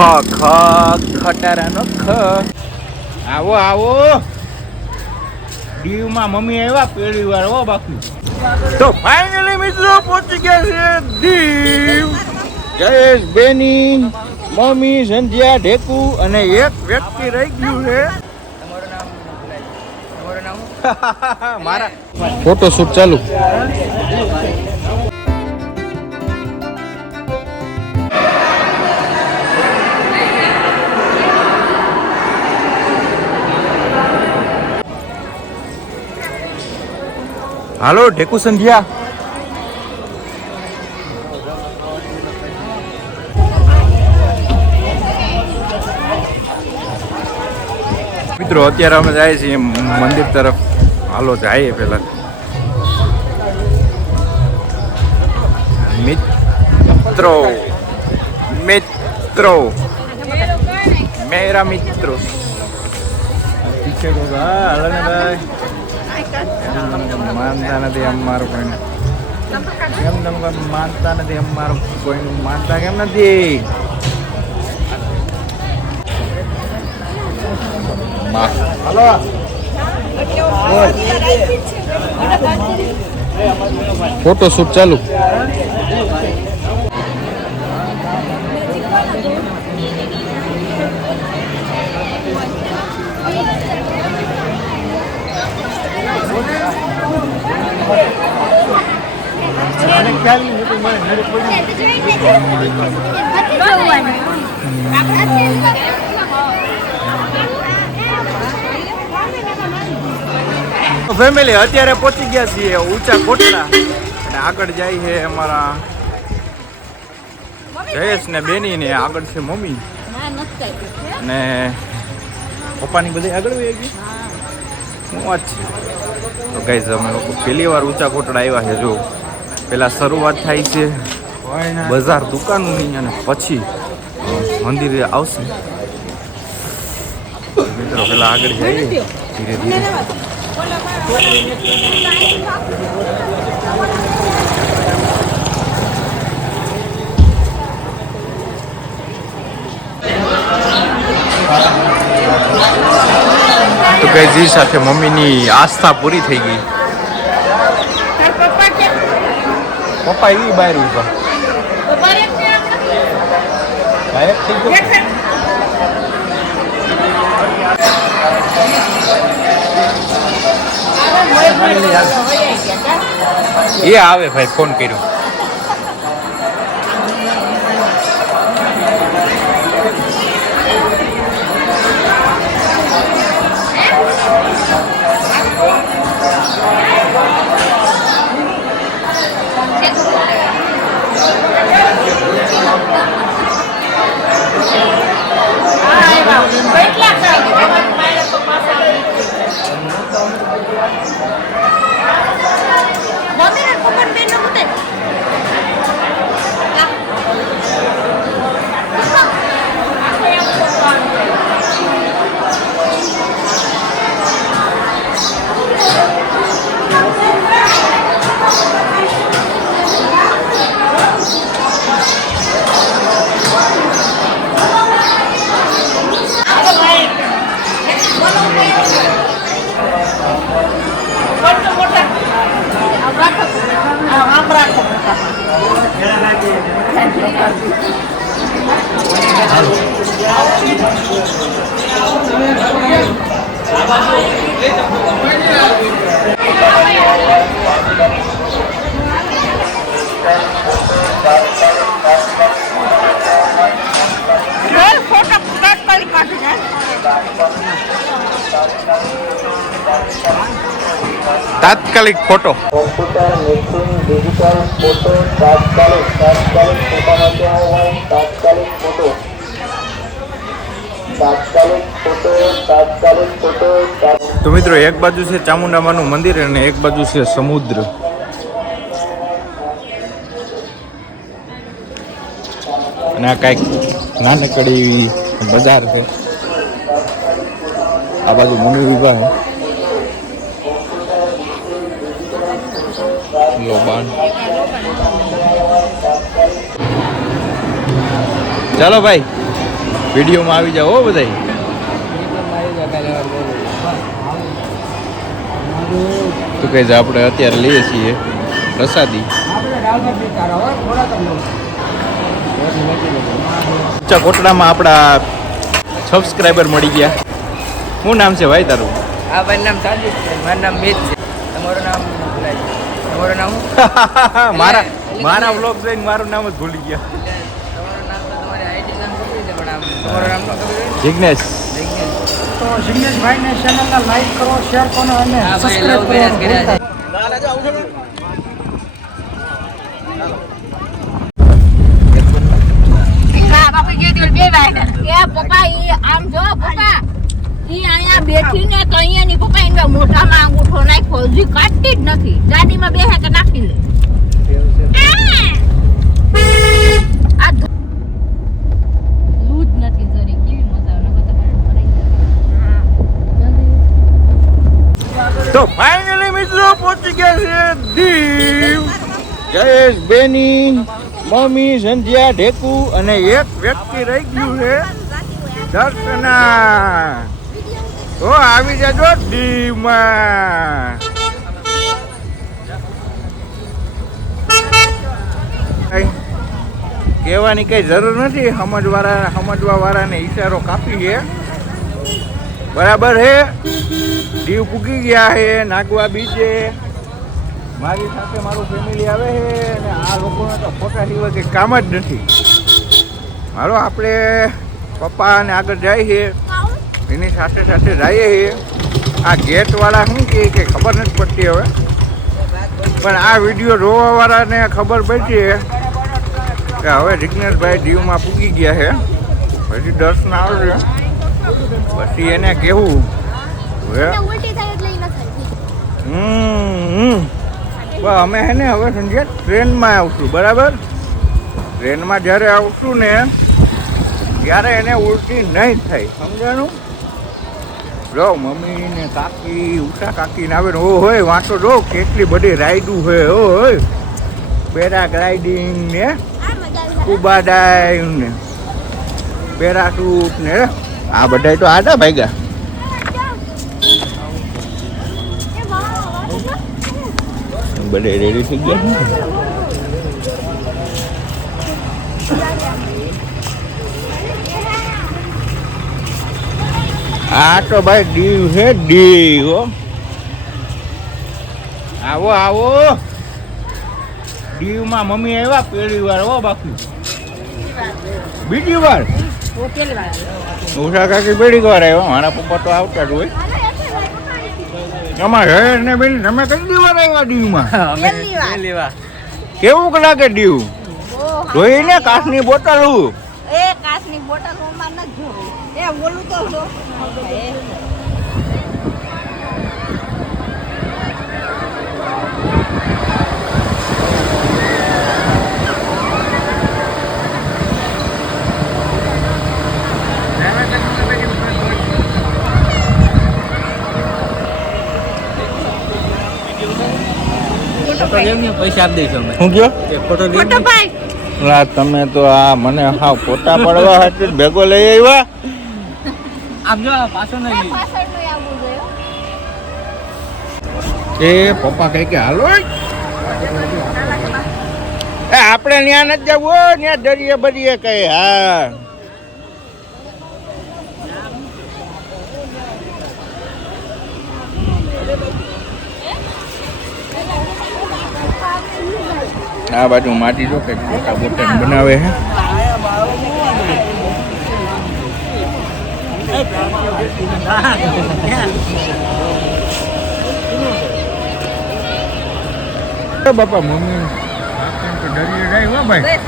ખ ખટારાનો ખ આવો આવો. દીવમાં મમ્મી આવ્યા પેલી વાર હો બાકી તો ફાઇનલી મિત્રો પહોંચી ગયા છે દીવ. જયેશ બેની મમ્મી સંધ્યા ઢેકુ અને એક વ્યક્તિ રહી ગયું છે. મારા. ફોટો શૂટ ચાલુ. હાલો, ઢેકુ સંધ્યા. મિત્રો, અત્યારે અમે જાય છીએ મંદિર તરફ. હાલો, જઈએ પેલા મિત્રો મિત્રો, મેરા મિત્રો. ઠીક છે ભાઈ. માનતા નથી અમારું કોઈને કેમ તમે માનતા નથી એમ મારું કોઈ માનતા કેમ નથી હલો ફોટો શૂટ ચાલુ ફેમિલી અત્યારે પહોંચી ગયા છીએ ઊંચા કોટડા. અને આગળ જાય છે અમારા જયેશ ને બેની ને આગળ છે મમ્મી. ને પપ્પાની બધી આગળ વહી ગઈ હું વાત છે. તો ગાઈઝ અમે લોકો પહેલી વાર ઊંચા કોટડા આવ્યા છે, જો. પેલા શરૂઆત થાય છે બજાર દુકાનોની અને પછી મંદિરે આવશે. મિત્રો, પેલા આગળ જઈએ. ધીરે ધીરે. તો કઈ ઈ સાથે મમ્મીની આસ્થા પૂરી થઈ ગઈ. પપ્પા એવી બહાર ઊભા. એ આવે ભાઈ ફોન કર્યો. ફોટો તાત્કાલિક તો મિત્રો એક બાજુ છે ચામુંડામાનું મંદિર અને એક બાજુ છે સમુદ્ર. અને આ કાંઈક નાનકડી એવી બજાર છે. આ બાજુ મનુ વિવાહ લોબાન ચાલો ભાઈ, વિડીયોમાં આવી જાઓ હો બધાય. તો કહે છે આપણે અત્યારે લઈએ છીએ પ્રસાદી. કોટડામાં આપણા સબસ્ક્રાઈબર મળી ગયા. શું નામ છે ભાઈ તારું? આ ભાઈ નામ સાજિદ મારું નામ મેજ છે તમારું નામ ભૂલાય છે. તમારું નામ મારા મારા વ્લોગ જોઈને મારું નામ જ ભૂલી ગયા. તમારું તો જિગ્નેશ. તો જિગ્નેશભાઈને ચેનલને લાઈક કરો શેર કરો અને ભાઈ સબસ્ક્રાઇબ કરો. છે. હા બાપુ જે દિવસ બે કે પપ્પા આમ જો પપ્પા. ઈ અહીંયા બેઠીને કહીએ ની પપ્પા એના મોઢામાં અંગૂઠો નાખ્યો. હજી કાઢતી જ નથી. ગાડીમાં બેસે કે નાખી લે? તો ફાઇનલી મિત્રો પહોંચી ગયા છે દીવ. જયેશ બેની મમ્મી સંધ્યા ઢેકુ અને એક વ્યક્તિ રહી ગયું છે દર્શના તો આવી જજો કઈ કહેવાની કઈ જરૂર નથી સમજવાળા સમજવા વાળાને ઈશારો કાપી છે. બરાબર હે? દીવ પૂકી ગયા છે નાગવા બીચે મારી સાથે મારું ફેમિલી આવે છે અને આ લોકોને તો ફોટા સિવાય કંઈ કામ જ નથી. હાલો, આપણે પપ્પા અને આગળ જાય છે. એની સાથે સાથે જઈએ છીએ. આ ગેટવાળા શું કહે કે ખબર નથી પડતી હવે. પણ આ વીડિયો જોવાવાળાને ખબર પડી છે કે હવે જિજ્ઞેશભાઈ દીવમાં પૂગી ગયા છે. પછી દર્શન આવશે પછી એને કેવું હવે ઉલટી થાય એટલે ઈ ન થાય હમ, અમે હે ને હવે સમજ્યા ટ્રેનમાં આવશું બરાબર? ટ્રેનમાં જ્યારે આવશું ને ત્યારે એને ઉલટી નહીં થાય. સમજાણું? જો મમ્મી ને કાકી ઉષા કાકી ને આવે ને ઓ હોય વાંચો જો કેટલી બધી રાઈડું હોય ઓ હોય. પેરાગ્લાઇડિંગ ને સ્કૂબા ડાઈવ ને પેરાશૂટ ને આ બધા તો આડા ભાગ્યા. બધે રેડી થઈ ગયા. આ તો ભાઈ દીવ છે દીવ હો. આવો આવો. દીવમાં મમ્મી આવ્યા પહેલી વાર હો બાકી બીજી વાર? ઉષા કાકી પહેલી વાર આવ્યા મારા પપ્પા તો આવતા જ હોય. અમારે હે ને બેન તમે કઈ દી વાર આવ્યા દીવમાં? કેવું લાગે દીવ? જોઈને કાચની બોટલ એ કાચની બોટલ ઓમાં ન જોવી. એ બોલું તો જો. પૈસા આપી દઈશું અમે. શું કયો? ફોટો ફોટો ભાઈ. તમે તો આ મને હા ફોટા પડવા હાટુ ભેગો લઈ આવ્યા. આમ જો પાછો નહીં પાછળનું આવવું જોઈએ એ પપ્પા કઈ કે હાલો એ આપણે ત્યાં નથી જવું હો, ત્યાં દરિયે બરિયે કઈ હા. આ બાજુ માટી જો કે મોટા બોટન બનાવે છે બાપા મમ્મી. દરિયે જાય હો ભાઈ. ભાઈ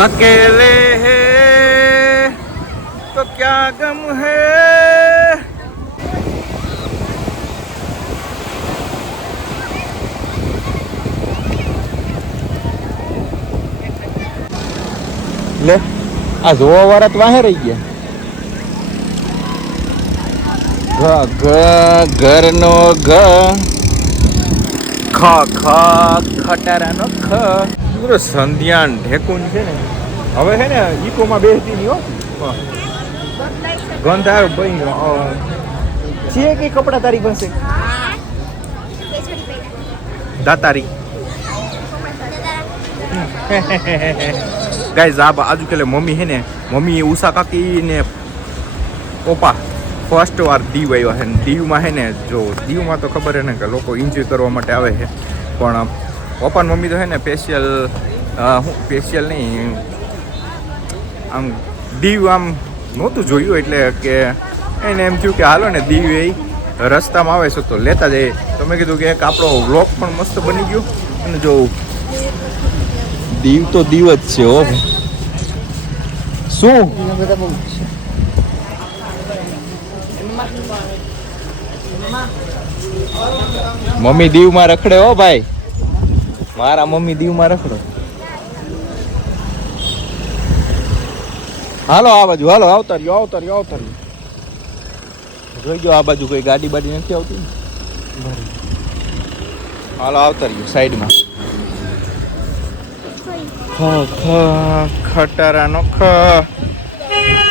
अकेले है तो क्या गम है લે આ જોવા વાળા તો વાહે રહી ગયા ઘ ઘ ઘરનો ઘ ખ ખ ખટારાનો ખ પૂરો સંધ્યાન ઢેકુન છે ને હવે છે ને ઈકોમાં બેસતી નહીં હો હા. ગંધ આવ્યો ભાઈ છે કે કપડા તારી પાસે? દાતારી. ગાઈઝ આ આજુ કે મમ્મી હે ને મમ્મી ઉષા કાકી ને પપ્પા ફર્સ્ટ વાર દીવ આવ્યા છે. દીવમાં હે ને જો દીવમાં તો ખબર હે ને કે લોકો એન્જોય કરવા માટે આવે છે. પણ પપ્પાને મમ્મી તો હે ને સ્પેશિયલ હું સ્પેશિયલ નહીં આમ દીવ આમ નહોતું જોયું એટલે કે એને એમ થયું કે હાલો ને દીવ એ રસ્તામાં આવે છે તો લેતા જઈએ. તો મેં કીધું કે એક આપણો વ્લોગ પણ મસ્ત બની ગયો. અને જો દીવ તો દીવ જ છે ઓ શું? મમ્મી દીવમાં રખડે હો ભાઈ. મારા મમ્મી દીવમાં રખડો. હાલો આ બાજુ હાલો આવતા રહ્યો આવતા રહ્યો આવતા રહ્યો જોઈ ગયો આ બાજુ કોઈ ગાડી બાડી નથી આવતી હાલો આવતા રહ્યો સાઈડમાં ખટારાનો ખ.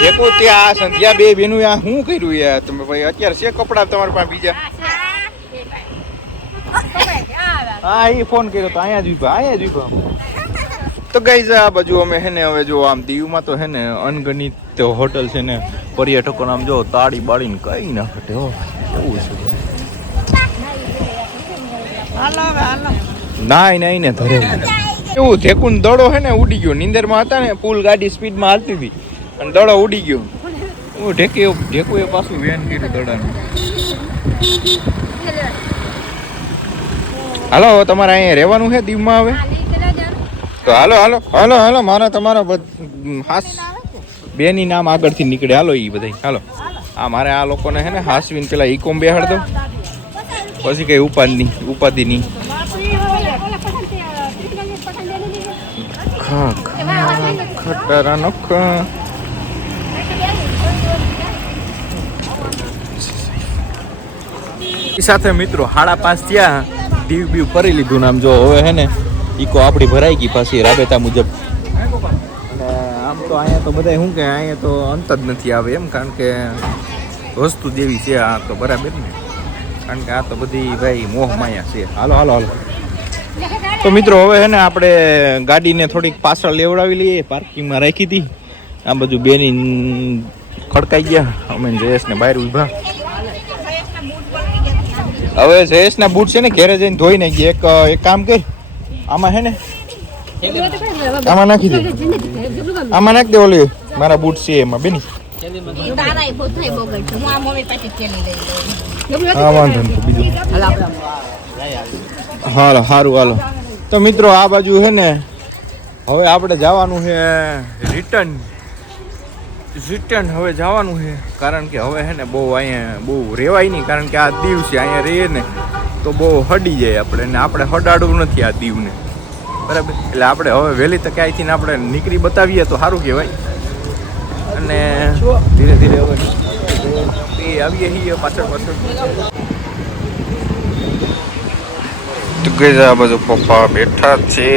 એકું ત્યાં આ સંધ્યા બે બેનું આ શું કર્યું યાર તમે ભાઈ અત્યારે છે કપડા તમારા પાસે બીજા? હા એ ફોન કર્યો તો અહીંયા જ ઊભા અહીંયા જ ઊભા તો ગઈ આ બાજુ અમે હે ને હવે જો આમ દીવમાં તો હે ને અનગણિત હોટલ છે ને પર્યટકો આમ જો તાળી બાળીને કઈ ના ઘટે હો. એવું છે. નાય નાય ને ધરે. એવું ધેકુન દડો હે ને ઉડી ગયો. નીંદરમાં હતા ને ફૂલ ગાડી સ્પીડમાં હાલતી હતી. અને દડો ઉડી ગયો. હું ઢેકી ઢેકું એ પાછું વેન કર્યું દડાનું. હાલો તમારે અહીંયા રહેવાનું છે દીવમાં હવે? તો હાલો હાલો હાલો હાલો, મારા તમારા હાસ. બેની નામ આગળથી નીકળે. હાલો એ બધા હાલો. આ મારે આ લોકોને હે ને હાસવીને પેલા ઈકોમ બેહાડ દો પછી કઈ ઉપાધિ ઉપાધિ નહીં. ખા ખા, ખટારાનો સાથે મિત્રો હાડા પાંચ થયા દીવ બીવ ફરી લીધું નામ જો હવે હે ને ઈકો આપણી ભરાઈ ગઈ પાછી રાબેતા મુજબ. અને આમ તો અહીંયા તો બધા શું કે, અહીંયા તો અંત જ નથી આવે એમ, કારણ કે વસ્તુ જેવી છે, આ તો બરાબર ને. કારણ કે આ તો બધી ભાઈ મોહ માયા છે. હાલો હાલો હાલો. તો મિત્રો, હવે હે ને આપણે ગાડીને થોડીક પાછળ લેવડાવી લઈએ, પાર્કિંગમાં રાખી હતી આ બધું બેની ખડકાઈ ગયા. અમે જયેશને બહાર ઊભા. હવે જયેશના બૂટ છે ને, ઘેરે જઈને ધોઈ નાખીએ. એક એક કામ કર. આમાં હે ને? આમાં નાખી દે. આમાં નાખી દે ઓલી મારા બૂટ છે એમાં બેની. હાલો સારું હાલો તો મિત્રો આ બાજુ છે ને હવે આપણે જવાનું છે રિટર્ન રિટર્ન હવે જવાનું છે કારણ કે હવે છે ને બહુ અહીંયા બહુ રેવાય નહીં કારણ કે આ દિવસે અહીંયા રહીએ ને તો બહુ હડી જાય આપણે ને આપણે હડાડવું નથી આ દીવને. બરાબર? એટલે આપણે હવે વહેલી તકે અહીંથી આપણે નીકળી બતાવીએ તો સારું કહેવાય. અને ધીરે ધીરે હવે એ આવીએ છીએ પાછળ પાછળ. તો આ બધું પપ્પા બેઠા છે.